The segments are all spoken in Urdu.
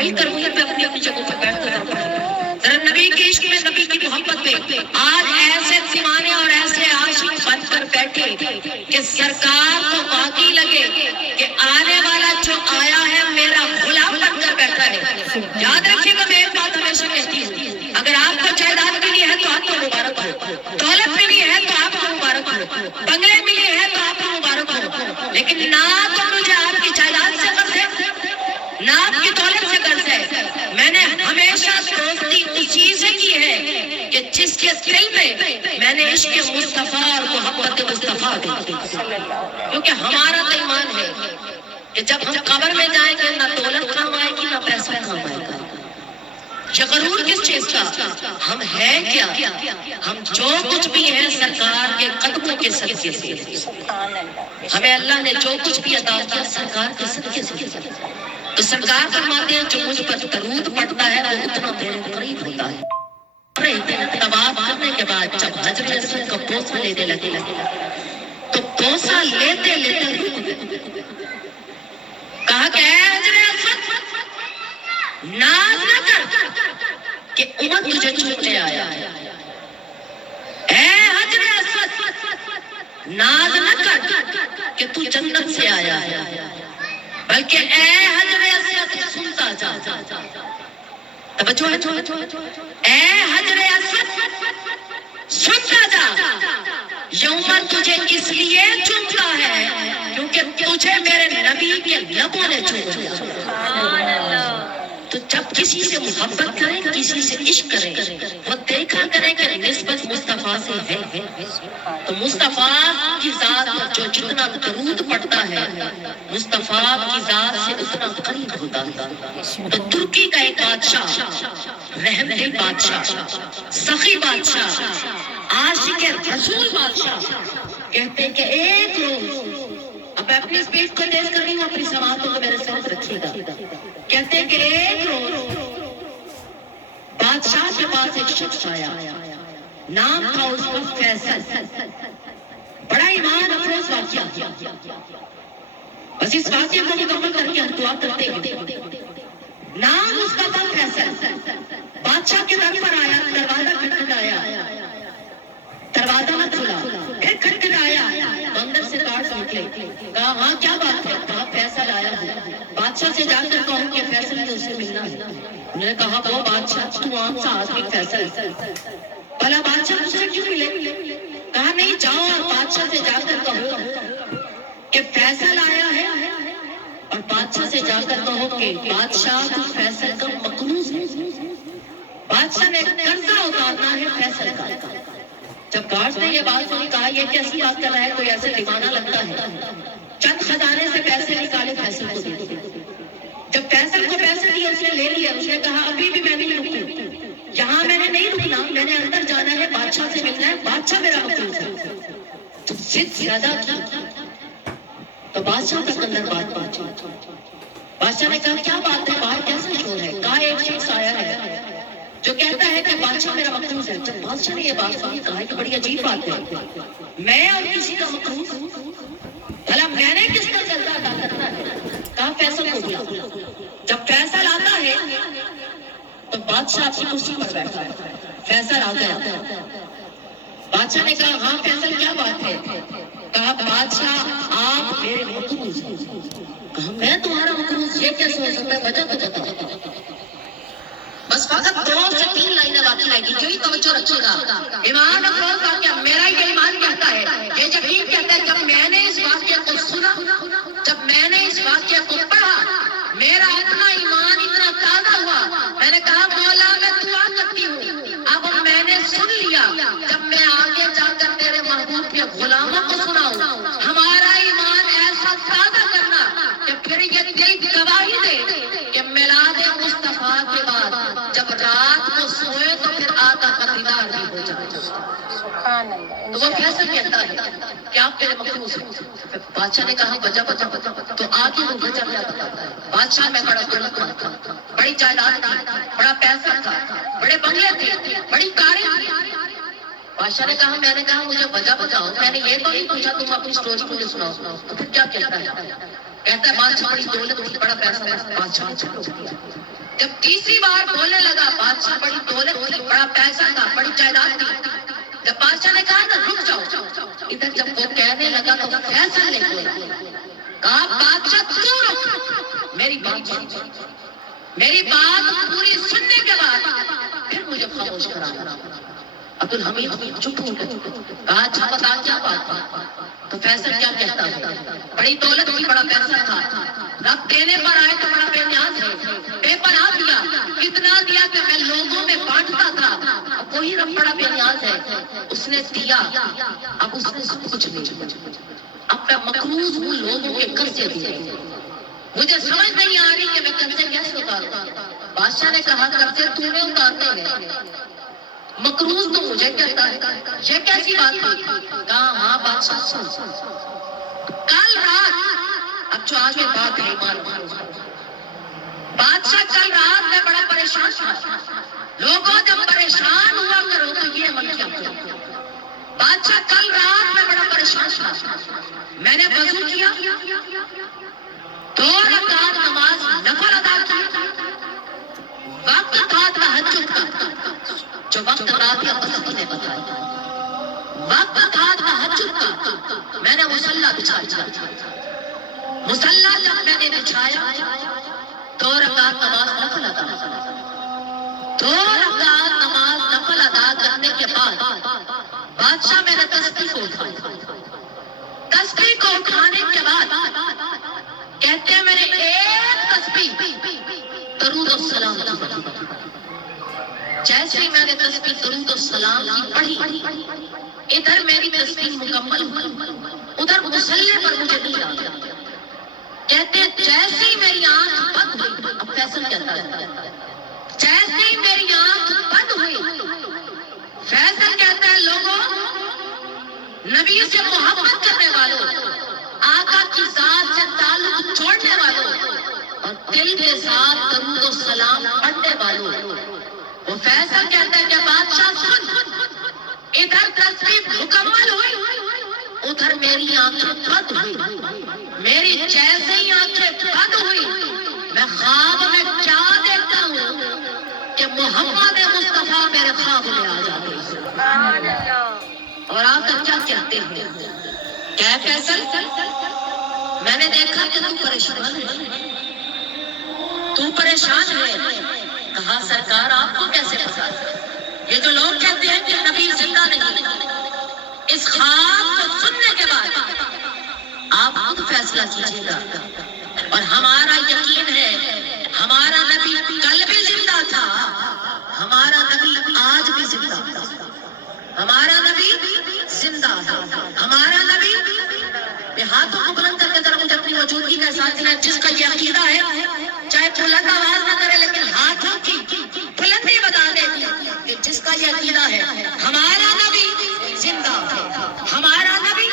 مل کر وہیں پہ اپنی اپنی جگہوں پہ بیٹھ کر ذرا نبی کے عشق میں، نبی کی محبت میں آج ایسے دیوانے اور ایسے عاشق بن کر بیٹھے کہ سرکار کو باقی لگے کہ آنے والا جو آیا ہے میرا غلام بن کر بیٹھا ہے۔ یاد رکھیے گا، میں ایک بات ہمیشہ کہتی ہوں، اگر آپ کو جائیداد ملی ہے تو آپ کو مبارک ہو، دولت ملی ہے تو آپ کو مبارک ہو، بنگلے ملے ہیں تو آپ کو مبارک ہو، لیکن نہ تو مجھے آپ کی جائیداد سے غرض ہے نہ آپ کی دولت سے غرض ہے۔ میں نے ہمیشہ دوستی اسی سے کی ہے کہ جس کے دل میں میں نے عشق مصطفیٰ اور محبت مصطفیٰ دی، کیونکہ ہمارا تو ایمان ہے کہ جب ہم قبر میں جائیں گے نہ دولت کام آئے گی نہ پیسہ کام آئے گا۔ یہ غرور کس چیز کا؟ ہم ہیں کیا؟ ہم جو کچھ بھی ہیں سرکار کے قدموں کے صدقے سے، ہمیں اللہ نے جو کچھ بھی عطا کیا سرکار کے صدقے سے۔ تو سرکار فرماتے ہیں جو مجھ پر درود پڑتا ہے وہ اتنا میرے قریب ہوتا ہے۔ طواف کرنے کے بعد جب حجر اسود کا بوسہ لینے لگے تو بوسہ لیتے لیتے رک گئے، کہا کہ اے حجر اسود ناز نہ کر کہ عمر تجھے چھوڑنے آیا ہے، اے حجر اسود ناز نہ کر کہ تو جنت سے آیا ہے، بلکہ اے حجر اسود سنتا جا، توجہ ہے، اے حجر اسود سنتا جا، یہ عمر تجھے اس لیے چومتا ہے کیونکہ تجھے میرے نبی کے لبوں نے چوم لیا۔ تو جب کسی سے محبت کریں، کسی سے عشق کریں، وہ دیکھا کریں کہ نسبت مصطفیٰ سے ہے، تو مصطفیٰ کی ذات جو جتنا درود پڑتا ہے مصطفیٰ کی ذات سے اتنا قریب ہوتا ہے۔ تو ترکی کا ایک بادشاہ، رحم دل بادشاہ، سخی بادشاہ، عاشق رسول بادشاہ، کہتے ہیں کہ ایک روز، اب میں اپنی اسپیچ کو تیز کر رہی ہوں، اپنی سماعتوں کو میرے ساتھ رکھیے گا، کہتے ہیں کہ ایک روز بادشاہ کے پاس ایک شخص آیا، نام تھا اس کا فیصل، بڑا ایمان افروز واقعہ، بس اس واقعے کو مکمل کر کے ہم دعا کرتے ہیں۔ نام اس کا تھا فیصل، بادشاہ کے در پر آیا، دروازہ کھٹکھٹایا، دروازہ نہ کھلا، پھر کھٹکھٹایا، اندر سے کارڈ نکلے، کہا ہاں کیا بات ہے؟ کہا فیصل آیا ہے، بادشاہ سے جا کر کہوں کہ فیصل نے اسے ملنا ہے۔ انہوں نے کہا وہ بادشاہ تو عام سا آدمی فیصل، بھلا بادشاہ اسے کیوں ملے؟ کہا نہیں، جاؤ اور بادشاہ سے جا کر کہو کہ فیصل آیا ہے، اور بادشاہ سے جا کر کہو کہ بادشاہ تو فیصل کا مقروض ہے، بادشاہ نے قرضہ اتارنا ہے فیصل کا۔ جب گارڈ نے یہ بات سنی کہا یہ کیسی بات کر رہا ہے، کوئی ایسے دیوانہ لگتا ہے، چند خزانے سے پیسے نکالے فیصل کو دے دیے۔ جب فیصل کو پیسے دیے اس نے لے لیا، اس نے کہا ابھی بھی میں نہیں رکوں، یہاں میں نے نہیں رکنا، میں نے اندر جانا ہے، بادشاہ سے ملنا ہے، بادشاہ میرا مقروض ہے۔ تو ضد زیادہ کی تو بادشاہ تک اندر بات پہنچی۔ بادشاہ نے کہا کیا بات ہے، باہر کیسا شور ہے؟ کہا ایک شخص آیا ہے جو کہتا ہے کہ بادشاہ میرا مقروض ہے۔ جب بادشاہ نے یہ بات سنی کہا کہ بڑی عجیب بات ہے، میں اور کسی کا مقروض، بھلا میں نے کس کا قرضہ ادا کرنا ہے؟ کہا فیصل کو بلا۔ جب فیصل آتا ہے تو بادشاہ اپنی کرسی پر بیٹھا ہے، فیصل آ گیا، بادشاہ نے کہا ہاں فیصل کیا بات ہے؟ کہا بادشاہ آپ میرے مقروض ہیں۔ کہا میں تمہارا مقروض، یہ کیسے ہو سکتا ہے؟ وجہ بتاتا۔ بس فقط 2 سے 3 لائنیں باقی رہ گی، جو ہی توجہ رکھے گا۔ ایمان افروز واقعہ، میرا یہ ایمان کہتا ہے، یہ یقین کہتا ہے، جب میں نے اس واقعے کو سنا، جب میں نے اس واقعے کو پڑھا، میرا اپنا ایمان اتنا تازہ ہوا، میں نے کہا مولا میں دعا کرتی ہوں، اب میں نے سن لیا، جب میں آگے جا کر تیرے محبوب کے غلاموں کو سناؤں، ہمارا ایمان ایسا تازہ کرنا کہ پھر یہ دل گواہی دے کہ میلاد مصطفیٰ کے بعد جب رات کو سوئے تو پھر آقا کا دیدار بھی ہو جائے۔ تو وہ فیصل کہتا ہے کہ آپ میرے مقروض ہیں۔ بادشاہ نے کہا وجہ بتا، تو آگے وہ وجہ کیا بتاتا ہے؟ بادشاہ میں بڑا دولت مند تھا، بڑی جائیداد تھی، بڑا پیسہ تھا، بڑے بنگلے تھے، بڑی کاریں تھی۔ بادشاہ نے کہا میں نے کہا مجھے وجہ بتاؤ، میں نے یہ تو نہیں پوچھا تم اپنی سٹوری مجھے سناؤ۔ تو پھر کیا کہتا ہے؟ کہتا ہے بادشاہ بڑی دولت تھی، بڑا پیسہ تھا، بادشاہ نے چھوڑ دیا۔ جب تیسری بار بولنے لگا بادشاہ بڑی دولت تھی، بڑا پیسہ تھا، بڑی جائیداد تھی، جب بادشاہ نے کہا نا رک جاؤ، ادھر جب وہ کہنے لگا تو فیصل نے کہا بادشاہ تو رک، میری بات پوری سننے کے بعد پھر مجھے خاموش کرانا۔ عبدالحمید چپ ہو گئے، کہا اچھا بتا کیا بات ہے؟ تو فیصل کیا کہتا ہے؟ بڑی دولت تھی، بڑا پیسہ تھا، رب دینے پر آئے تو بڑا بے نیاز ہے، بے پناہ دیا، اتنا دیا کہ میں لوگوں میں بانٹتا تھا، اب وہی رب بڑا بے نیاز ہے، اس نے دیا، اب اس نے سب کچھ نہیں، اب میں مقروض ہوں لوگوں کے قرضے دیے، مجھے سمجھ نہیں آ رہی کہ میں قرضے کیسے اتاروں۔ بادشاہ نے کہا قرضے تو نے اتارنے ہیں، مقروض تو مجھے کہتا ہے، یہ کیسی بات ہے؟ کہا ہاں بادشاہ سن، کل رات، اب جو آگے بات ہے ایمان، بادشاہ کل رات میں بڑا پریشان تھا، لوگوں جب پریشان ہوا کرو تو یہ عمل کیا کرو۔ بادشاہ کل رات میں بڑا پریشان تھا، میں نے وضو کیا، 2 رکعت نماز نفل ادا کی، وقت تھا تہجد کا، جو وقت رابعہ بسری نے بتایا، وقت تھا تہجد کا، میں نے مصلی بچھایا، مصلی جب میں نے بچھایا 2 رکعت نماز نفل ادا کی، 2 رکعت نماز نفل ادا کرنے کے بعد بادشاہ میرے تسبیح کو اٹھایا، تسبیح کو اٹھانے کے بعد کہتے ہیں میں نے ایک تسبیح درود السلام کی، جیسے ہی میں نے تسبیح درود السلام کی پڑھی، ادھر میری تسبیح مکمل ہوئی، ادھر مصلی پر مجھے نہیں آ گیا، کہتے ہیں جیسے ہی میری آنکھ بند ہوئی، اب فیصل کہتا ہے جیسے ہی میری آنکھ بند ہوئی، فیصل کہتا ہے لوگوں، نبی سے محبت کرنے والوں، آقا کی ذات سے تعلق چھوڑنے والوں اور دل کے ساتھ درود و سلام پڑھنے والوں، وہ فیصل کہتا ہے کہ بادشاہ سن، ادھر تسبیح مکمل ہوئی، ادھر میری آنکھیں بند ہوئی، میری جیسے ہی آنکھیں بند ہوئی، میں خواب میں کیا دیکھتا ہوں کہ محمد مصطفیٰ میرے خواب میں آ جاتے ہیں اور آ کر کیا کہتے ہیں کیا فیصل میں نے دیکھا کہ تو پریشان ہے، کہا سرکار آپ کو کیسے پتا؟ یہ جو لوگ کہتے ہیں کہ نبی زندہ نہیں، اس خواب کو سننے کے بعد آپ خود فیصلہ کیجیے گا، اور ہمارا یقین ہے ہمارا نبی کل بھی زندہ تھا، ہمارا نبی آج بھی زندہ تھا، ہمارا نبی زندہ تھا، ہمارا نبی ہاتھوں کو بلند کر کے ذرا مجھے اپنی موجودگی کا احساس دلایا، جس کا یہ عقیدہ ہے چاہے بلند آواز نہ کرے لیکن ہاتھوں کی بلندی بتا دے کہ جس کا یہ عقیدہ ہے ہمارا نبی زندہ ہے، ہمارا نبی۔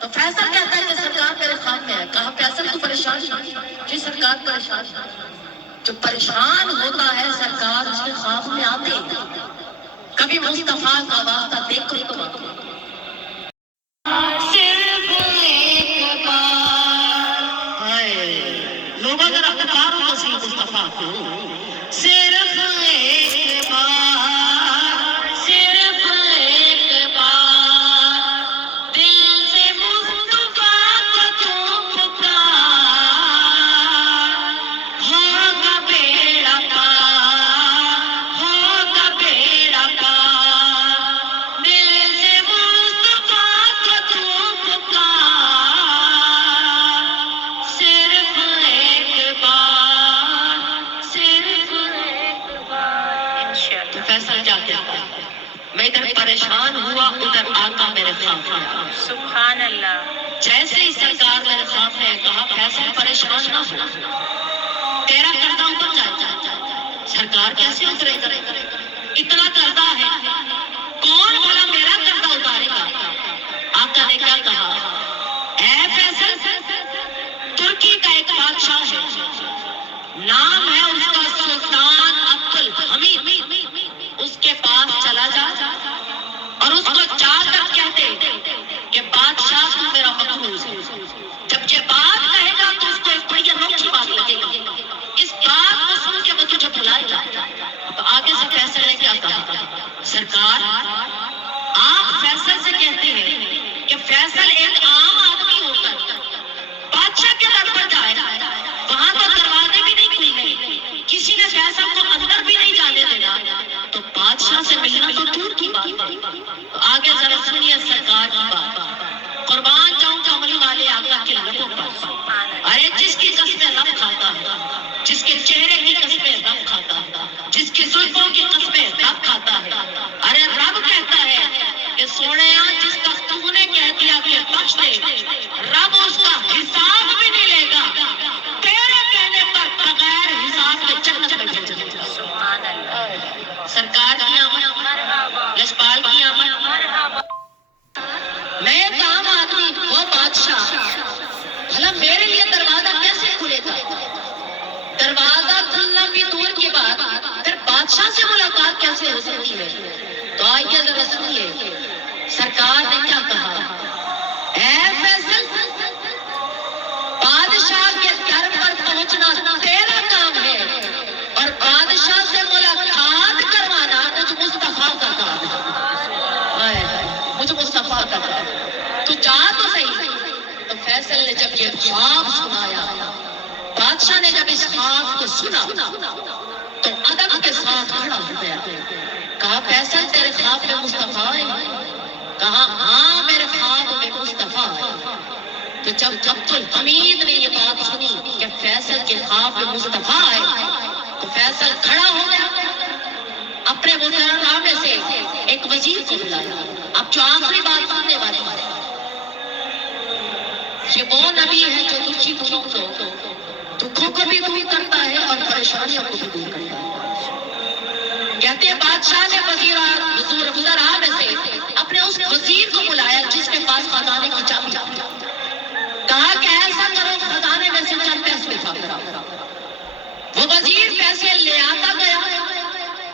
تو فیصل کہتا ہے کہ سرکار میرے خواب میں ہے، کہا فیصل تو پریشان جی سرکار پریشان، جو پریشان ہوتا ہے سرکار اس کے خواب میں آتے ہیں، کبھی مصطفیٰ کا واسطہ دیکھ کر تو لوگ اگر اختار ہو تو مصطفیٰ کو صرف ایک بار، صرف ایک بار دل سے مصطفیٰ کو تو پکار، ہوگا بیڑا پار، ہوگا بیڑا پار، دل سے مصطفیٰ کو تو پکار، صرف ایک بار، صرف ایک بار۔ تو فیصل کیا کہتا ہے؟ میں ادھر پریشان ہوا، ادھر آقا میرے خواب میں، سبحان اللہ، جیسے ہی سرکار میرے خواب میں کہا فیصل پریشان نہ ہو، تیرا قرضہ اتر جائے۔ سرکار کیسے اترے گا؟ اتنا قرضہ ہے، کون بھلا میرا قرضہ اتارے گا؟ آقا نے کیا کہا؟ اے فیصل، ترکی کا ایک بادشاہ ہے، نام ہے اس کا سلطان عبدالحمید، اس کے پاس چلا جا اور اس کو جا کر کہتے کہ بادشاہ تو میرا مقروض ہے۔ جب یہ بات کہے گا تو اس کو ایک بڑی انوکھی بات لگے گی، اس بات کو سن کے یہ خواب سنایا، بادشاہ نے جب اس خواب کو سنا تو ادب کے ساتھ کھڑا ہو گیا، کہا فیصل تیرے خواب میں مصطفیٰ ہے؟ کہا ہاں میرے خواب میں مصطفیٰ ہے۔ تو جب عبدالحمید نے یہ بات سنی کہ فیصل کے خواب میں مصطفیٰ ہے تو فیصل کھڑا ہو گیا، اپنے وزراء میں سے ایک وزیر کو بلایا۔ اب جو آخری بات سننے والی ہے، یہ وہ نبی ہے جو دکھوں کو بھی دور کرتا ہے اور پریشانیوں کو بھی دور کرتا ہے۔ کہتے ہیں بادشاہ نے وزراء میں سے اپنے اس وزیر کو بلایا جس کے پاس خزانے کی چابی تھی، کہا کہ ایسا کرو خزانے میں سے چند پیسے اٹھا کر۔ وہ وزیر پیسے لے آتا گیا،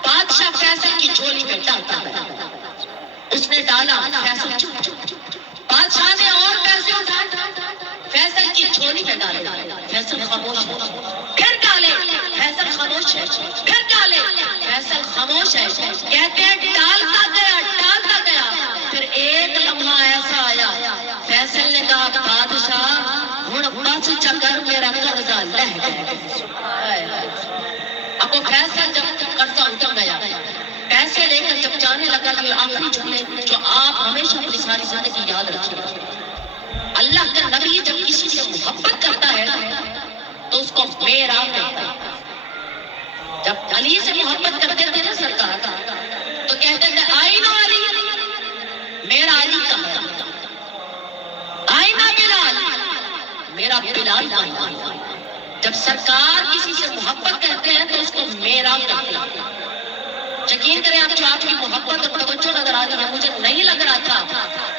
بادشاہ فیصل کی جھولی میں ڈالتا گیا، اس نے ڈالا، فیصل چپ، بادشاہ نے اور پیسے اٹھائے، فیصل کی جھولی میں ڈالے، فیصل خاموش ہے، پھر ڈالے، فیصل خاموش ہے، پھر ڈالے، فیصل خاموش ہے۔ کہتے ہیں ڈالتا گیا، پھر ایک لمحہ ایسا آیا، فیصل نے کہا بادشاہ ہن بس چکر میرا قرضہ لہ گیا۔ اب وہ فیصل جب قرضہ اتر گیا، پیسے لے کر جب جانے لگا، یہ آخری جملے جو آپ ہمیشہ اپنی ساری زندگی یاد رکھیں، اللہ کا نبی جب کسی سے محبت کرتا ہے تو اس کو میرا کہتا ہے۔ جب علی سے محبت کرتے تھے نا سرکار تو کہتے تھے آئینہ علی، میرا علی کہاں ہے؟ آئینہ بلال، میرا بلال کہاں ہے؟ جب سرکار کسی سے محبت کرتے ہیں تو اس کو میرا کہتے ہیں۔ یقین کریں آپ جو آپ کی محبت اور توجہ نظر آ رہی ہے، مجھے نہیں لگ رہا تھا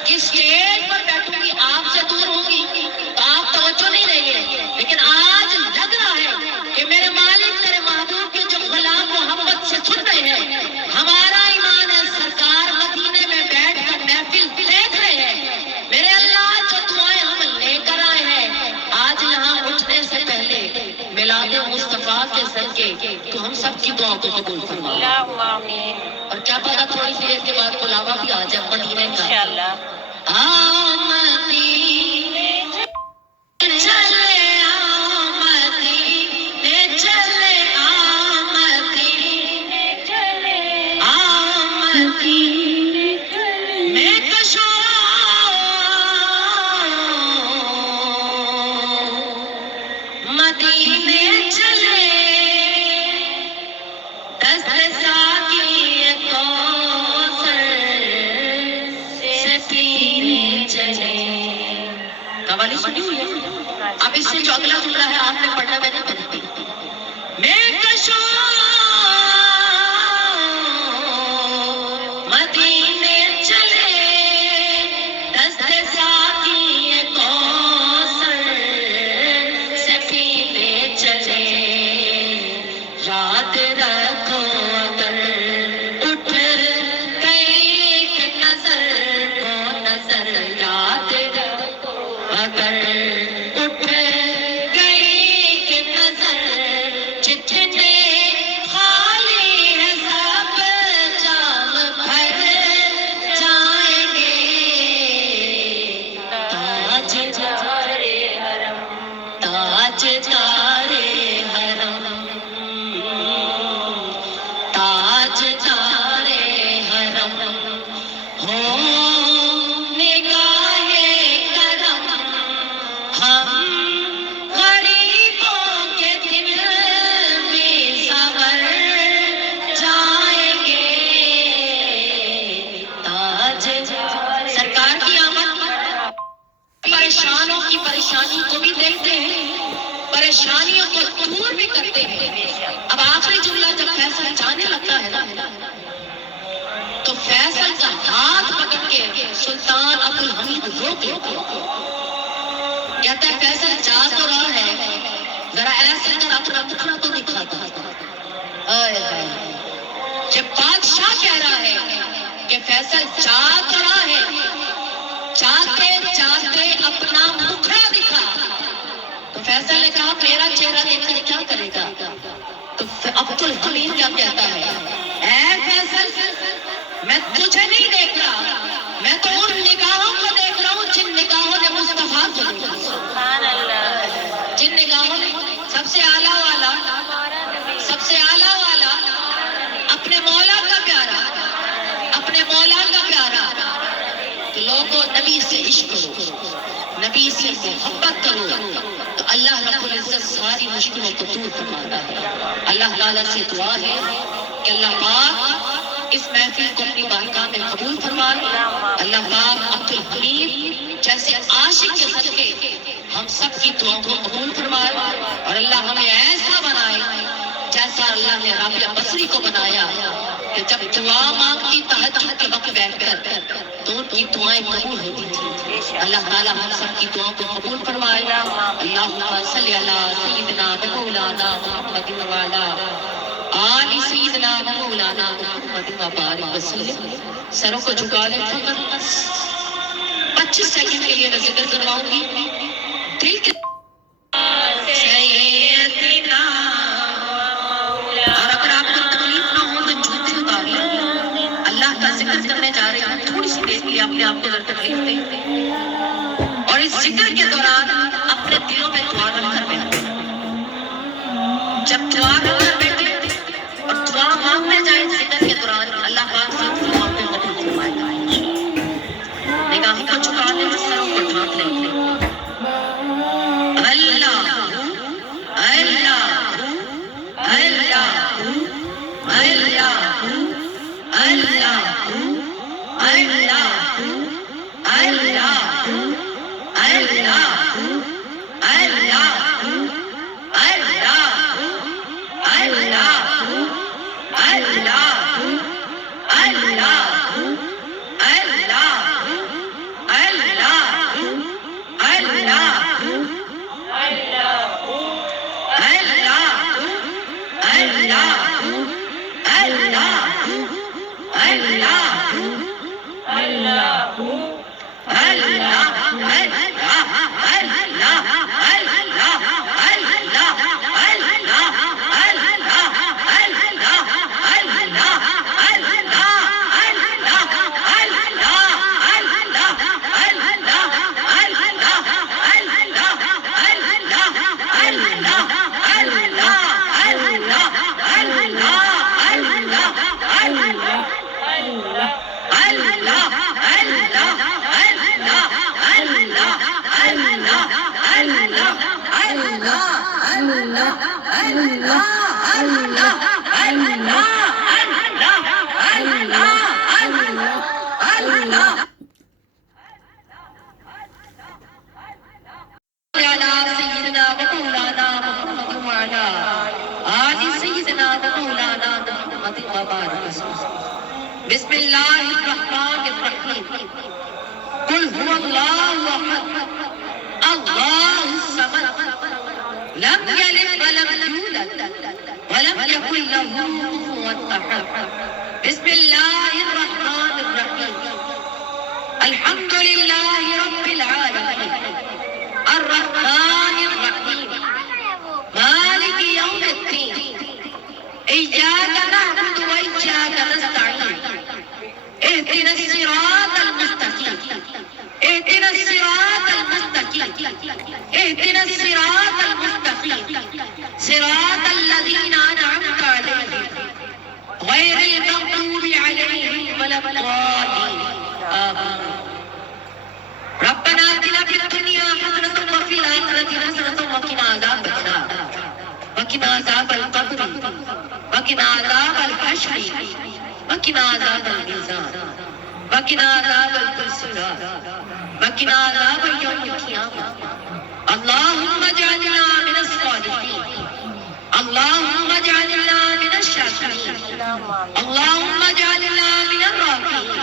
کہ اسٹیج پر بیٹھوں گی آپ سے دور ہوں گی تو آپ توجہ نہیں دیں گے، لیکن آج لگ رہا ہے کہ میرے مالک میرے محبوب کے جو غلام محبت سے سن رہے ہیں، ہمارا ایمان ہے سرکار مدینے میں بیٹھ کر محفل دیکھ رہے ہیں، میرے اللہ جو دعائیں ہم لے کر آئے ہیں آج یہاں اٹھنے سے پہلے میلاد مصطفیٰ کے صدقے تو ہم سب کی دعا کو قبول فرما۔ اور کیا پتا تھوڑی سی دیر کے بعد بلاوا بھی آ جائے مدینے کا۔ انشاءاللہ قوالی سنی ہوئی ہے؟ اب اس سے جو اگلا جملہ ہے آپ نے پڑھنا، میں نہیں پڑھتی۔ میں کشو مدینے چلے دست ساقی کوثر سے پینے چلے، یاد رکھو اگر اٹھ گئی کہ نظر کو نظر، یاد رکھو اگر اٹھ گئی کہ نظر، جتنے خالی ہے سب جام بھر جائیں گے، تاج تارے حرم، تاج تارے حرم، تاج تارے حرم ہو نگاہ کرم، ہم غریبوں کے دل بھی سنور جائیں گے، تاج سرکار کی آمد پریشانوں کی پریشانی کو بھی دیکھتے ہیں، پریشانیوں کو دور بھی کرتے ہیں۔ اب آخری جملہ جب فیصل جانے لگتا ہے نا تو فیصل کا ہاتھ پکڑ کے سلطان عبدالحمید روک لیتے ہیں، کہتا ہے فیصل جا تو رہا ہے، ذرا ایسے کر اپنا مکھڑا تو دکھاتا ہے۔ جب بادشاہ کہہ رہا ہے کہ فیصل جا تو رہا ہے، جاتے جاتے اپنا مکھڑا دکھا، تو فیصل نے کہا میرا چہرہ دیکھ کر کیا کرے گا؟ تو عبدالحمید کیا کہتا ہے، اے فیصل میں تجھے نہیں دیکھ رہا، میں تو ان نگاہوں کو دیکھ رہا ہوں جن نگاہوں نے مصطفیٰ کو دیکھا۔ سے محبت کرو تو اللہ رب العزت ساری مشکلوں کو دور فرماتا ہے. اللہ تعالیٰ سے دعا ہے کہ اللہ پاک اس محفل کو اپنی بارگاہ میں قبول فرمائے. اللہ پاک عبد الحمید جیسے عاشق کے صدقے ہم سب کی دعاؤں کو قبول فرمائے اور اللہ ہمیں ایسا بنائے جیسا اللہ نے رابعہ بصری کو بنایا کہ جب دعا مانگتی تہجد کے وقت بیٹھ کر تو ان کی دعائیں قبول ہوتی تھیں. اللہ تعالیٰ ہم سب کی دعاؤں کو قبول فرمائے. اللہم صلی علی سیدنا و مولانا محمد وعلی آل سیدنا و مولانا محمد وبارک وسلم. سروں کو جھکا لیں فقط 25 سیکنڈ کے لیے میں ذکر کرواؤں گی. دل کے سیدنا اور اگر آپ کو تکلیف نہ ہو تو جھوٹے اتار لیں. اللہ کا ذکر کرنے جا رہے ہیں تھوڑی سی دیر کے لیے اپنے آپ کو اگر تکلیف دیں اور اس ذکر کے دوران اپنے دلوں میں دعا رکھ کر بیٹھیں. جب دعا رکھ کر بیٹھیں اور دعا مانگنے جائیں ذکر کے دوران اللہ پاک سے دعا کو قبول فرمائے گا. نگاہوں کو جھکا لیں اور سروں کو ڈھانپ لیں. اللہ اللہ اللہ اللہ اللہ بسم اللہ الرحمن الرحیم. قل هو اللہ احد اللہ الصمد لم یلد ولم یولد ولم یکن له کفوا احد. بسم اللہ الرحمن الرحیم. الحمد للہ رب العالمین الرحمن الرحیم مالک یوم الدین ایاک نعبد و ایاک نستعین اهدنا الصراط المستقیم اهدنا الصراط المستقیم اهدنا الصراط المستقیم صراط الذین انعمت علیہم غیر المغضوب علیہم ولا الضالین. آمین. ربنا آتنا فی الدنیا حسنة وفی الآخرة حسنة وقنا عذاب النار وقنا عذاب القبر وقنا عذاب الحشر وقنا عذاب الميزان وقنا عذاب الصراط وقنا عذاب يوم القيامة. اللهم اجعلنا من الصالحين اللهم اجعلنا من الشاكرين اللهم اجعلنا من الراكعين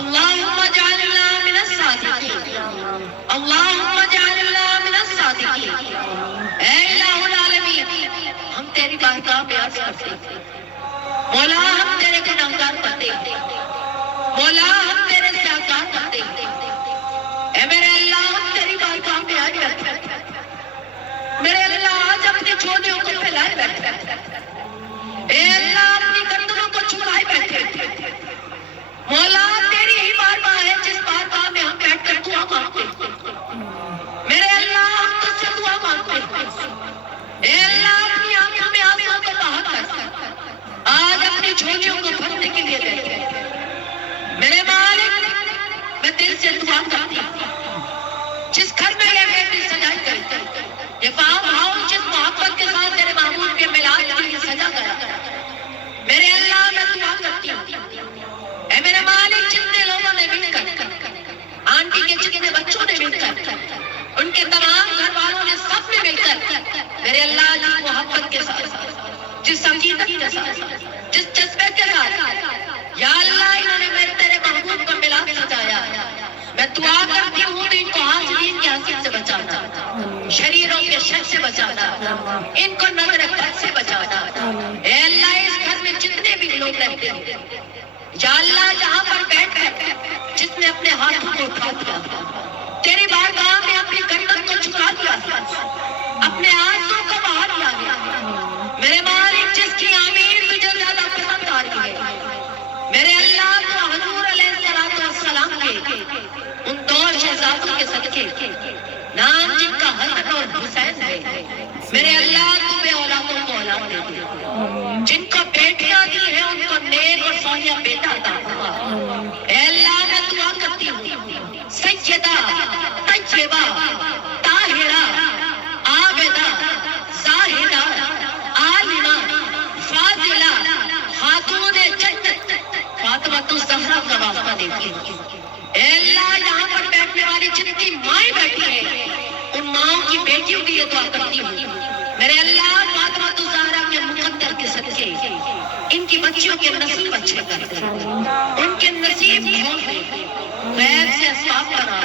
اللهم اجعلنا من الصادقين اللهم اجعلنا من الصادقين. اے الہ العالمین ہم تیری بارگاہ میں عرض کرتے ہیں مولا ہم تیرے گناہگار بندے ہیں مولا ہم تیرے سیاکار بندے ہیں. اے میرے اللہ ہم تیری بارگاہ میں آئے بیٹھے میرے اللہ آج اپنی چھوٹیوں کو پھیلائے بیٹھے اے اللہ اپنی گردنوں کو چھپائے بیٹھے مولا تیری ہی بارگاہ ہے جس بارگاہ میں ہم بیٹھ کر دعا مانگتے میرے اللہ ہم تجھ سے دعا مانگتے اے اللہ اپنی آنکھوں میں آنسوں کو بہا کر آج اپنی جھولیوں کو بھرنے کے لیے بیٹھے میرے مالک میں دل سے دعا کرتی ہوں جس گھر میں بچوں نے مل کر، ان کے تمام گھر والوں نے سب نے مل کر میرے اللہ کی محبت کے ساتھ، جس عقیدت کے ساتھ، جس جذبے کے ساتھ یا اللہ انہوں نے میرے تیرے محبوب کا ملاپ سجایا، میں دعا کرتی ہوں تو ان کو حاسدین کے حسد سے بچانا، شریروں کے شر سے بچانا، ان کو نظر بد سے بچانا۔ اے اللہ اس گھر میں جتنے بھی لوگ رہتے ہیں یا اللہ جہاں پر بیٹھ کر جس نے اپنے ہاتھوں کو اٹھا دیا، تیری بارگاہ میں اپنی گردن کو جھکا دیا، اپنے آنسوں کو بہا دیا، میرے مالک جس کی آمین تجھے زیادہ پسند آ رہی ہے، میرے اللہ کو حضور علیہ السلام کے ان دو شہزادوں کے صدقے نام جن کا حسن اور حسین ہے، میرے اللہ تو بے اولادوں کو اولاد دے دے، جن کو بیٹیاں دی ہیں ان کو نیک اور صالحہ بیٹا عطا فرما۔ اے اللہ میں دعا کرتی ہوں سیدہ طیبہ طاہرہ عابدہ زاہدہ عالمہ فاضلہ خاتون جنت فاطمہ الزہرا کا واسطہ دیتی ہوں۔ اے اللہ یہاں پر بیٹھنے والی جتنی مائیں بیٹھی ہیں ان ماؤں کی بیٹیوں کی یہ دعا کرتی ہوں، میرے اللہ فاطمہ الزہرا کے مقدر کے صدقے ان کی بچیوں کے نصیب اچھے کر دے، ان کے نصیب کھول دے، غیب سے اسباب بنا۔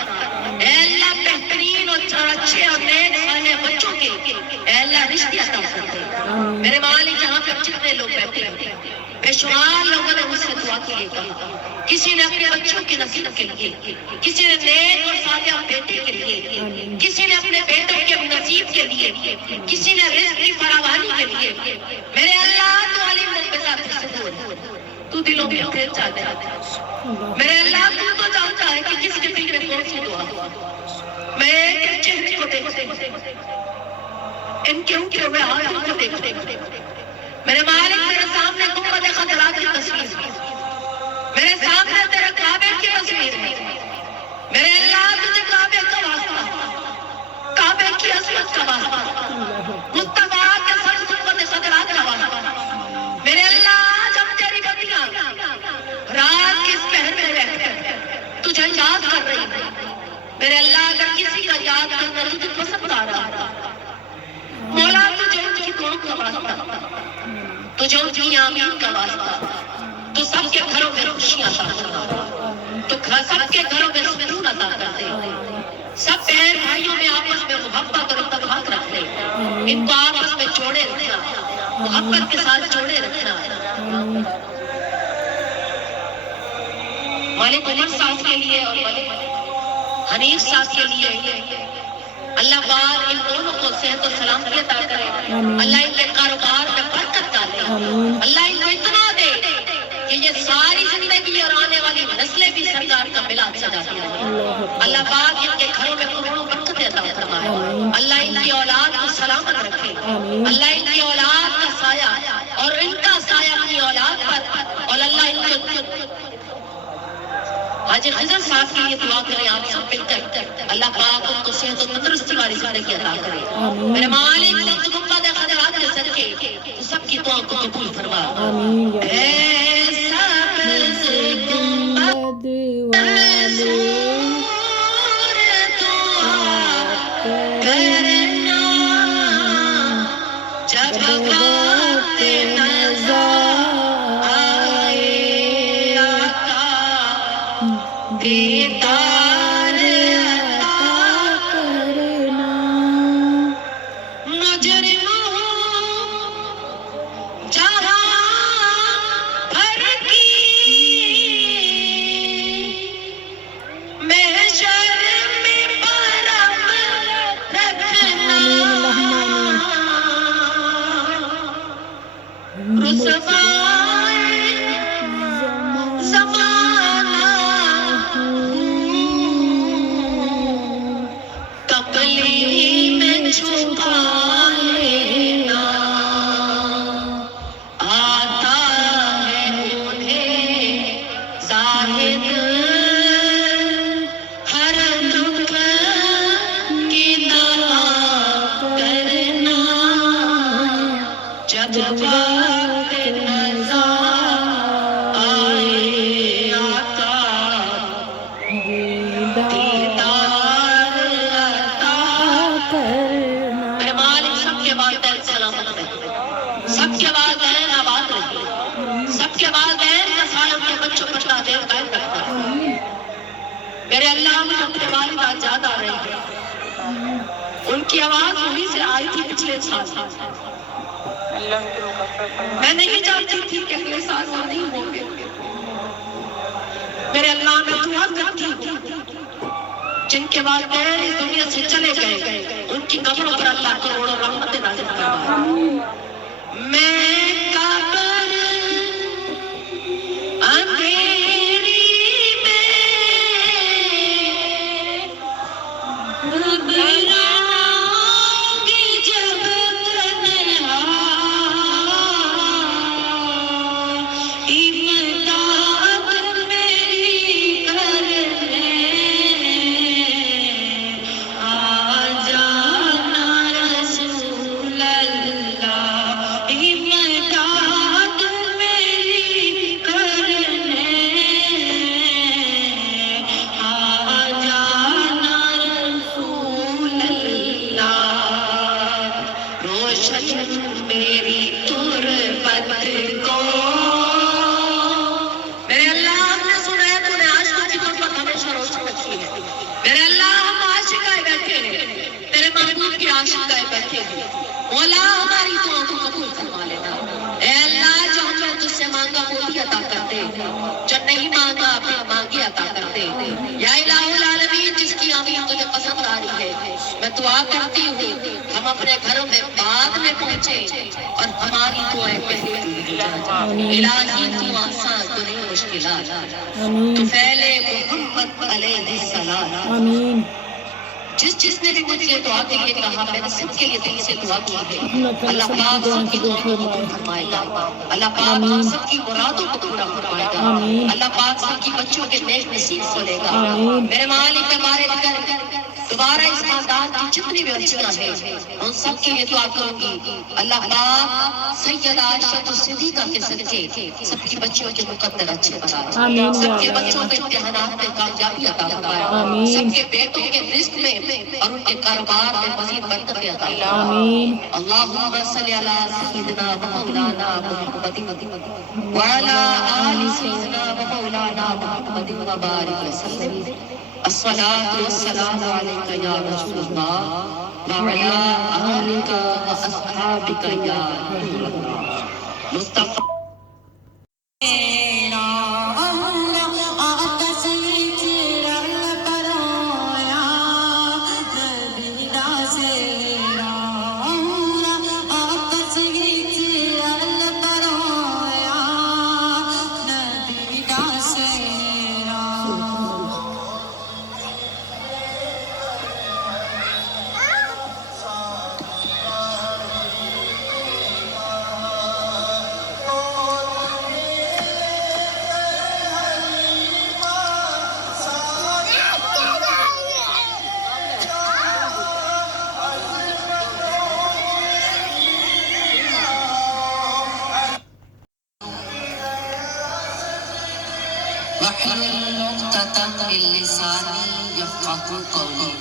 اے اللہ بہترین اور اچھے اور نیک صالح بچوں کے اے اللہ رشتے عطا کر دے۔ میرے مالک یہاں پر جتنے لوگ بیٹھے ہیں بے شمار لوگوں نے مجھ سے دعا کے لیے کہا، کسی نے اپنے بچوں کے نصیب کے لیے، کسی نے نیک اور صالح بیٹے کے لیے، کسی نے اپنے بیٹوں کے نصیب کے لیے، کسی نے رزق کی فراوانی کے لیے۔ میرے اللہ تو علیم بالذات الصدور، تو دلوں کے پھیر جاتا ہے، میرے اللہ تو جانتا ہے کہ کس کے دل میں کون سی دعا۔ میں ان چہرے کو دیکھتے ان کے ہوئے ہاتھوں کو دیکھتے، میرے مالک میرے سامنے گنبد خضرا کی تصویر ہے، میرے سامنے تیرے کعبے کی تصویر ہے، میرے اللہ تجھے کعبے کا واسطہ، کعبے کی عظمت کا واسطہ، مصطفیٰ کے سر گنبد خضرا کا واسطہ، میرے اللہ آج ہم تیری بندیاں رات کے اس پہر میں بیٹھ کر تجھے یاد کر رہی ہیں، میرے اللہ اگر کسی کا یاد کرنا تجھے پسند آ رہا مولا تجھے ان کی دعاؤں کا واسطہ، تجھے ان کی آمین کا واسطہ، تو سب کے گھروں میں خوشیاں عطا کرنا، تو سب کے گھروں میں سکون عطا کر دے، سب بہن بھائیوں میں آپس میں محبت اور اتفاق رکھ دے، ان کو آپس میں جوڑے رکھنا، محبت کے ساتھ جوڑے رکھنا۔ مالک عمر صاحب کے لیے اور مالک حنیف صاحب کے لیے اللہ پاک ان دونوں کو صحت و سلامتی عطا کرے، اللہ ان کے کاروبار میں برکت ڈالے، اللہ ان کو اتنا دے کہ یہ ساری زندگی اور آنے والی نسلیں بھی سرکار کا ملاد سجاتی ہیں، اللہ پاک ان کے گھروں میں کروڑوں برکت عطا فرمائے، اللہ ان کی اولاد کو سلامت رکھے، اللہ ان کی اولاد کا سایہ اور ان کا سایہ اپنی اولاد پر، اور اللہ ان کو حاجی خضر صاحب کے لیے دعا کریں آپ سب مل کر، اللہ پاک ان کو صحت و تندرستی والی زندگی عطا کرے، میرے مالک گنبد خضرا کے صدقے سب کی دعا کو قبول فرما۔ اے سبز گنبد منصور دعا کرنا، جب وقت نظر دیدار عطا کرنا، مجرم ہوں جہاں بھر کی محشر میں برم رکھنا، رسوائے زمانہ کپلی میں چھپا لینا، آتا ہے انہیں زاہد ہر دکھ کی دوا کرنا، جب وقت میرے اللہ مجھے اپنے والدہ یاد آ رہے ہیں. ان کی آواز وہیں سے آئی تھی پچھلے سال. میں نہیں جانتی تھی کہ اگلے سال وہ نہیں ہوں گے. میرے اللہ میں دعا کرتی ہوں جن کے والدین اس دنیا سے چلے گئے ان کی قبروں پر اللہ کروڑوں رحمتیں نازل فرمائے. میں قبر اندھیری میں مولا ہماری دعا کو قبول فرما لینا. اے اللہ جو ہم نے تجھ سے مانگا وہ بھی عطا کر دے, جو نہیں مانگا اپنی مانگی عطا کر دے. یا الہ العالمین جس کی آمین تجھے پسند آ رہی ہے میں دعا کرتی ہوں ہم اپنے گھروں میں بعد میں پہنچے اور ہماری دعائیں پہلے پوری ہو جائیں. الہی تو آسان تو نہیں مشکلات, تو پہلے محمد علیہ السلام. آمین. جس نے بھی مجھے دعا کے لیے کہا میں نے سب کے لیے دل سے دعا کی ہے. اللہ پاک سب کی دعاؤں کو قبول فرمائے گا. اللہ پاک ہم سب کی مرادوں کو پورا فرمائے گا. اللہ پاک سب کی بچوں کے نیک نصیب کھولے گا. میرے مالک ہمارے کر دوبارہ اس خاندان کی جتنی بھی بچیاں ہیں ان سب کے لیے دعا کروں گی. اللہ پاک سیدہ عائشہ صدیقہ کے صدقے سب کی بچیوں کے مقدر اچھے بنائے. سب کے بچوں کے امتحانات میں کامیابی عطا فرمائے. سب کے بیٹوں کے رزق میں اور ان کے کاروبار میں مزید برکت عطا فرمائے. اللہم صلی علی سیدنا و مولانا محمد وعلی آل سیدنا و مولانا محمد وبارک وسلم. الصلاة والسلام علیکہ یا رسول اللہ وعلی آلک و اصحابک یا رسول اللہ. مصطفیٰ واحلل عقدة من لساني يفقهوا قولي.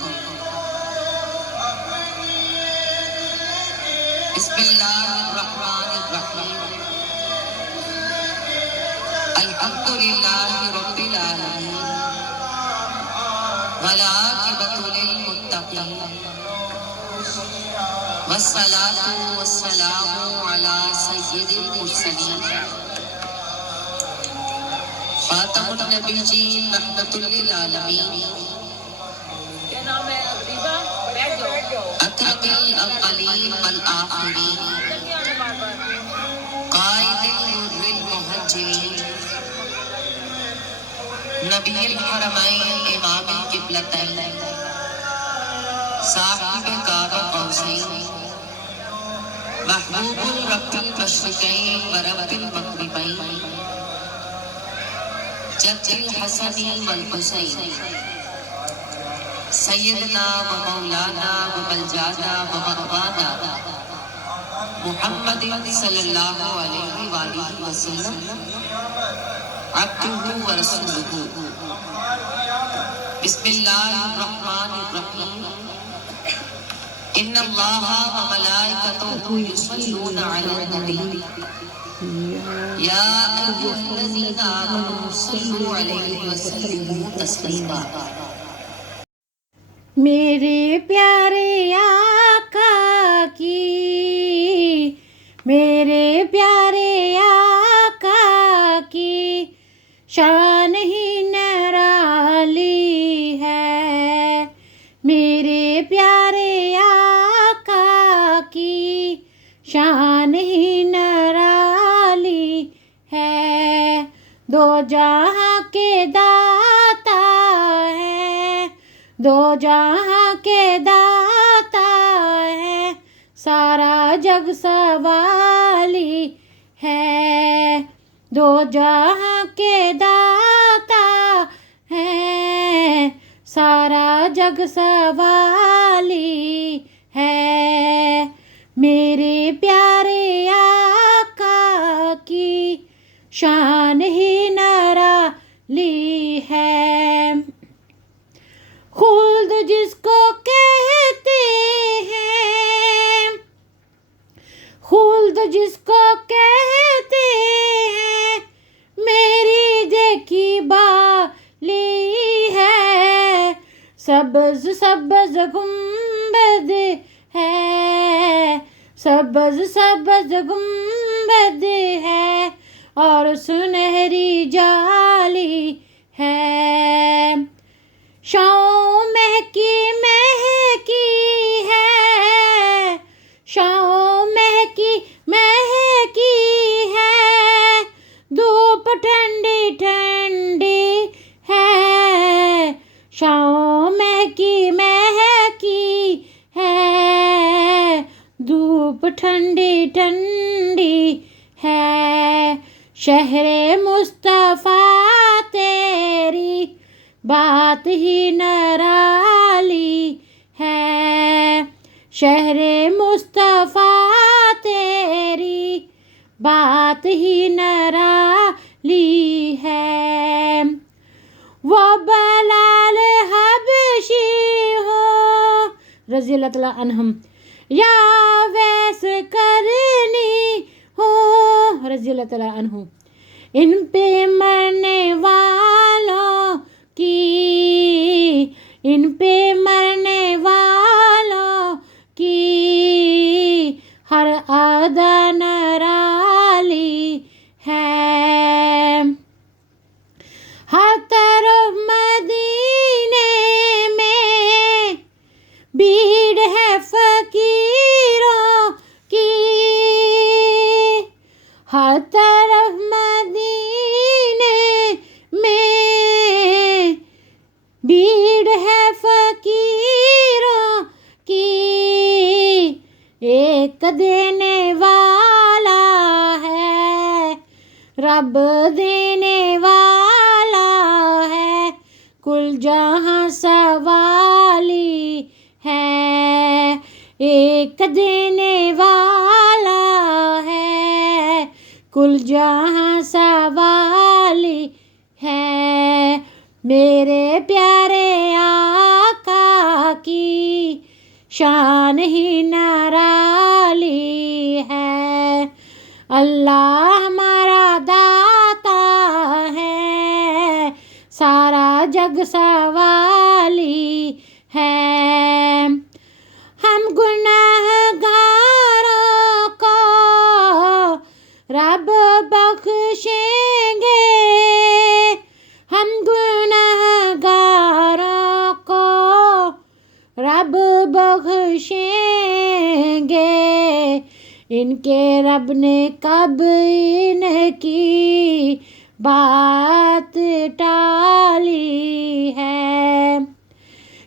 بسم الله الرحمن الرحيم. الحمد لله رب العالمين والعاقبة للمتقين والصلاة والسلام على سيد المرسلين خاتم النبیین رحمت للعالمین اکرم الاولین والآخرین قائد الغر المہجرین نبی الحرمین امام القبلتین صاحب قاب قوسین محبوب رب المشرقین ورب المغربین جد الحسن والحسین سیدنا و مولانا و ملجانا و مأوانا محمد صلی اللہ علیہ وآلہ وسلم عبدہ و رسولہ. بسم اللہ الرحمن الرحیم. ان اللہ و ملائکتہ یصلون علی النبی یا ایھا الذین آمنوا صلوا علیہ وسلموا تسلیما. میرے پیارے آقا کی، میرے پیارے آقا کی شان ہی نرالی ہے، میرے پیارے آقا کی شان ہی نرالی ہے، دو جہاں کے داتا ہے، دو جہاں کے داتا ہے، سارا جگ سوالی ہے، دو جہاں کے داتا ہے، سارا جگ سوالی ہے، میرے پیارے آقا کی شان ہی نرالی ہے، خلد جس کو کہتے ہیں، خلد جس کو کہتے ہیں، میری دیکھی بالی ہے، سبز سبز گنبد ہے، سبز سبز گنبد ہے اور سنہری جالی ہے، شاؤں مہکی مہکی ہے، شاؤں مہکی مہکی ہے، دھوپ ٹھنڈی ٹھنڈی ہے، شاؤں مہکی مہکی ہے، دھوپ ٹھنڈی ٹھنڈی ہے، شہر مصطفیٰ تیری بات ہی نرالی ہے، شہر مصطفیٰ تیری بات ہی نرالی ہے، وہ بلال حبشی ہو رضی اللہ تعالیٰ عنہم، یا ویس کرنی ہو رضی اللہ تعالیٰ عنہ، ان پہ مرنے والوں کی، ان پہ مرنے والوں کی ہر ادا نرالی ہے، ہر طرف مدینے میں بھیڑ ہے فقیروں کی، ہر طرف مدینے میں بھیڑ ہے فقیروں کی، ایک دینے والا ہے، رب دینے والا ہے، کل جہاں سوالی ہے، ایک دینے والا ہے، کل جہاں سوالی ہے، میرے پیارے آقا کی شان ہی نرالی ہے، اللہ ہمارا داتا ہے، سارا جگ سوالی ہے، ہم گناہ گاروں کو رب بخشیں گے، ہم گناہ گاروں کو رب بخشیں گے، ان کے رب نے کب ان کی بات ٹالی ہے،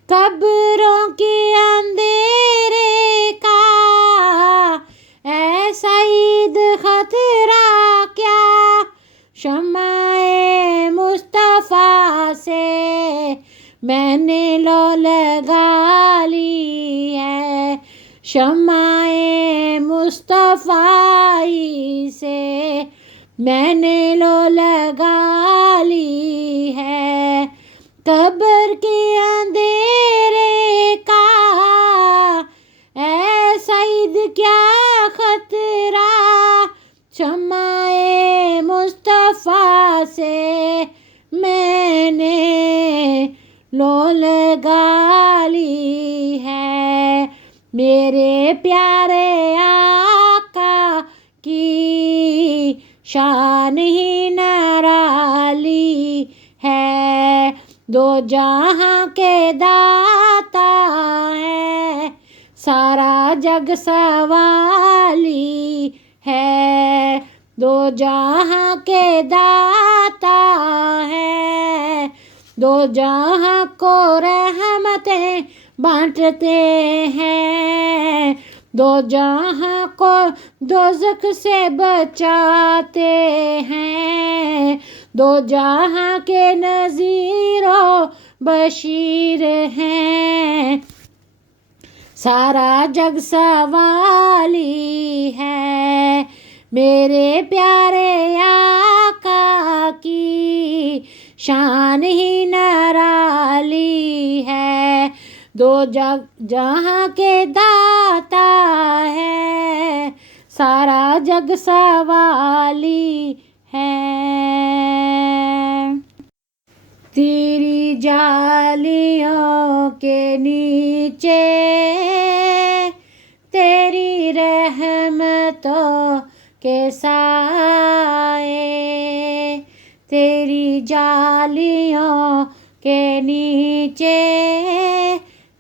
قبروں کے اندھیرے کا اے سعید خطرہ کیا، شمع مصطفیٰ سے میں نے لو لگا لی ہے، شمع مصطفیٰ سے میں نے لو لگا لی ہے، قبر کے اندھیرے کا اے سعید کیا خطرہ، شمع مصطفیٰ سے میں نے لو لگا لی میرے پیارے آقا کی شان ہی نرالی ہے، دو جہاں کے داتا ہے، سارا جگ سوالی ہے، دو جہاں کے داتا ہے، دو جہاں کو رحمتیں بانٹتے ہیں، دو جہاں کو دوزخ سے بچاتے ہیں، دو جہاں کے نذیر و بشیر ہیں، سارا جگ سوالی ہے، میرے پیارے آقا کی شان ہی نرالی ہے، دو جہاں کے داتا ہے، سارا جگ سوالی ہے۔ تیری جالیوں کے نیچے تیری رحمتوں کے سائے، تیری جالیوں کے نیچے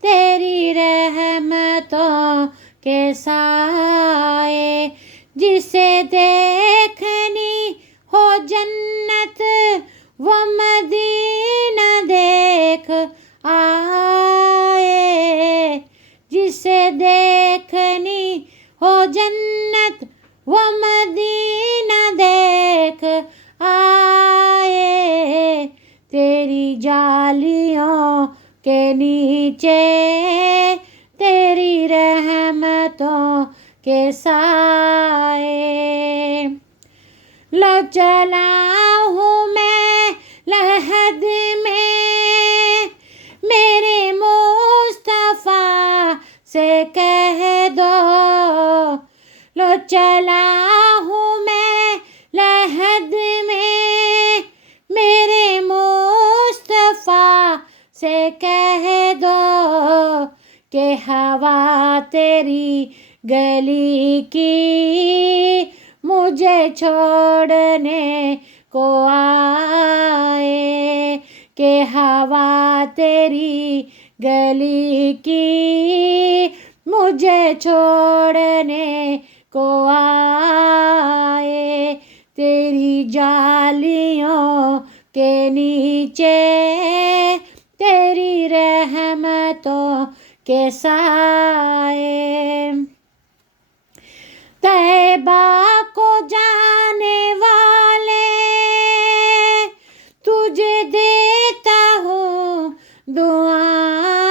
تیری رحمتوں کے سائے، جسے دیکھنی ہو جنت وہ مدینہ دیکھ آئے، جسے دیکھنی ہو جنت وہ مدینہ دیکھ آئے، تیری جالیوں کے نیچے تیری رحمتوں کے سائے، لو چلا ہوں میں لحد میں میرے مصطفیٰ سے کہہ دو، لو چلا ہوں میں لحد میں میرے مصطفیٰ سے کہہ دو، کہ ہوا تیری گلی کی مجھے چھوڑنے کو آئے، کہ ہوا تیری گلی کی مجھے چھوڑنے کو آئے، تیری جالیوں کے نیچے تیری رحمتوں کے سائے، طیبہ کو جانے والے تجھے دیتا ہوں دعائیں،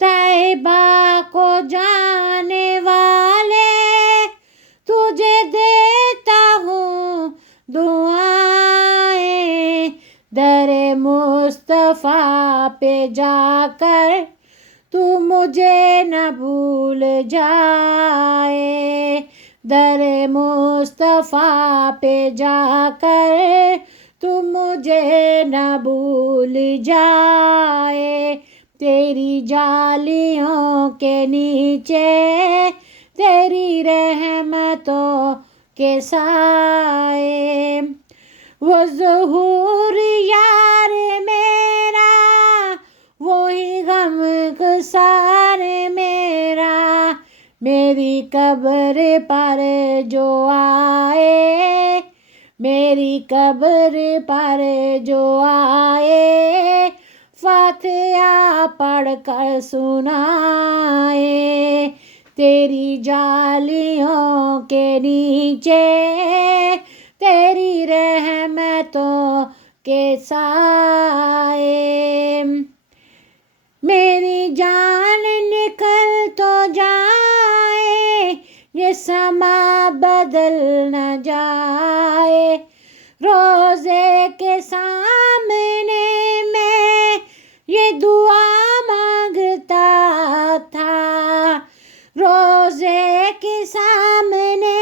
طیبہ کو جانے والے تجھے دیتا ہوں دعائیں، در مصطفیٰ پہ جا کر تو مجھے نہ بھول جائے، در مصطفیٰ پہ جا کر تو مجھے نہ بھول جائے، تیری جالیوں کے نیچے تیری رحمتوں کے سائے، وہ ظہور یار میرا وہی غم گسار میرا، میری قبر پر جو آئے، میری قبر پر جو آئے، فاتحہ پڑھ کر سنائے، تیری جالیوں کے نیچے تیری رحمتوں کے سائے، میری جان نکل تو جائے، یہ سما بدل نہ جائے، روزے کے سامنے میں یہ دعا مانگتا تھا، روزے کے سامنے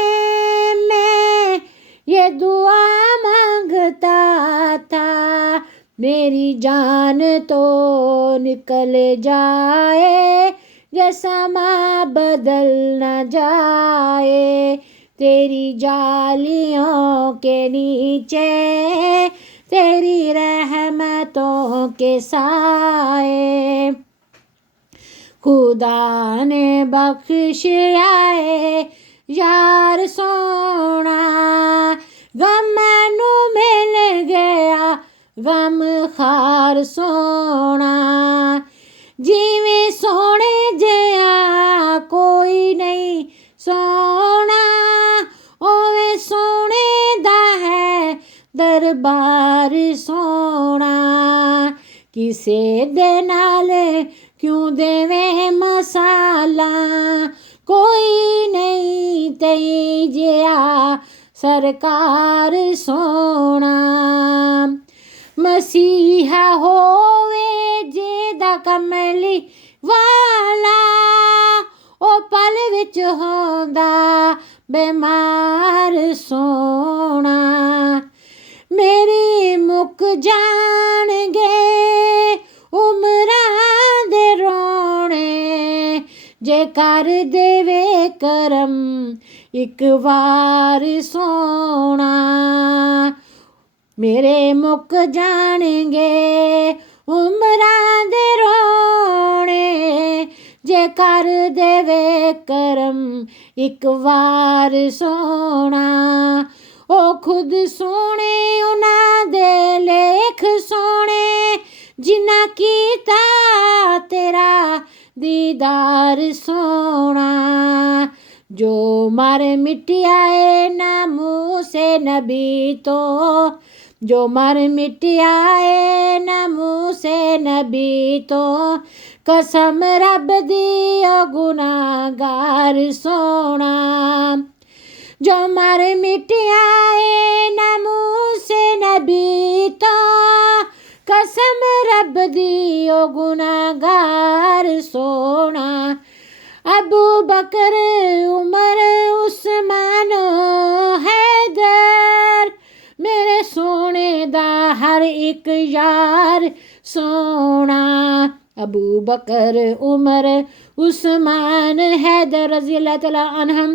میں یہ دعا مانگتا تھا، میری جان تو نکل جائے، یہ سما بدل نہ جائے، تیری جالیوں کے نیچے تیری رحمتوں کے سائے، خدا نے بخشیا ہے یار سونا، غم مینو مل گیا غم خار سونا، جیویں سونے جیا کوئی نہیں سونا، اوے سونے دا ہے دربار سونا، کسے دے نال کیوں دیویں مسالا، کوئی نہیں تئی جیا سرکار سونا، مسیحا ہووے جیدا کملی والا، او پل وچ ہوندا بیمار سونا، میری مک جان گے عمراں دے رونے، جے کر دیوے کرم ایک وار سونا، میرے مک جان گے عمراں دے رونے، جے کر دیوے کرم ایک وار سونا، او خود سونے انہاں دے لیکھ سونے، جنہ کیتا تیرا دیدار سونا، جو مر مٹیا ہے ناموس نبی تو، جو مر مٹیا ہے ناموس نبی تو، قسم رب دی او گناہگار سونا، جو مر مٹیا ہے ناموس نبی تو، قسم رب دی او گناہگار سونا، ابو بکر عمر عثمان حیدر میرے سونے دا ہر ایک یار سونا، ابو بکر عمر عثمان حیدر رضی اللہ تعالیٰ عنہم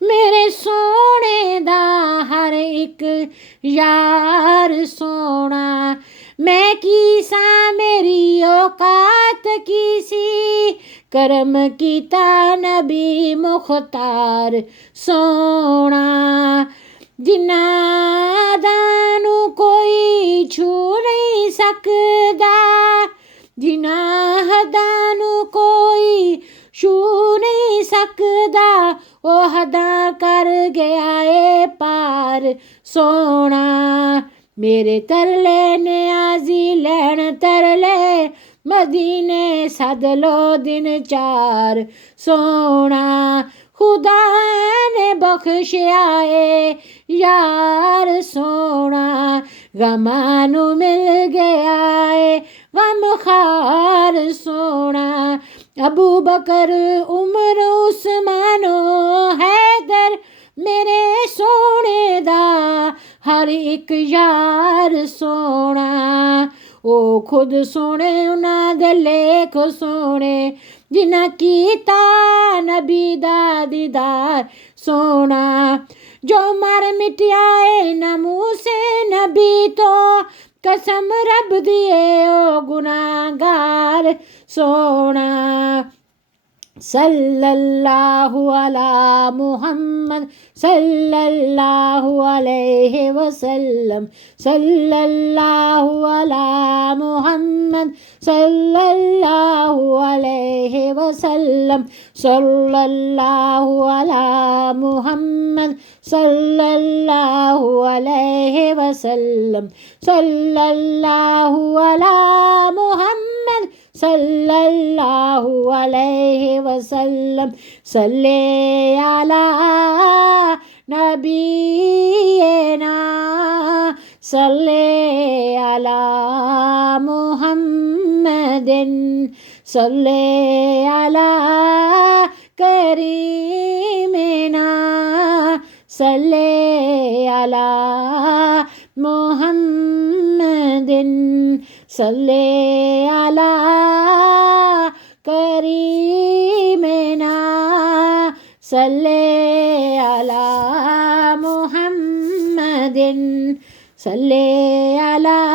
میرے سونے دا ہر ایک یار سونا، میں کیسا میری اوقات کیسی، کرم کیتا نبی مختار سونا، جنہاں دانو کوئی چھو نہیں سکدا، جنہاں دانو کوئی چھو نہیں سکدا، وہ حداں کر گیا اے پار سونا، میرے ترلے نیازی لین ترلے مدینے سد لو دن چار سونا، خدا نے بخشیا ہے یار سونا، غمانو مل گیا ہے غم خار سونا، ابو بکر عمر عثمان حیدر میرے سونے دا ہر ایک یار سونا، او خود سونے انہاں دے لیکھ سونے، جنہاں کیتا نبی دا دیدار سونا، جو مر مٹیا اے ناموس نبی تو، قسم رب دیے او گناہگار سونا، صلی اللہ علی محمد صلی اللہ علیہ وسلم، صلی اللہ علی محمد صلی اللہ علیہ وسلم، صلی اللہ علی محمد صلی اللہ علیہ وسلم، صلی اللہ علی محمد صلی اللہ علیہ وسلم، صلی علی نبینا، صلی علی محمد، صلی علی کریمنا، صلی علی محمد، صلی علی کریم صلی علی محمد صلی علی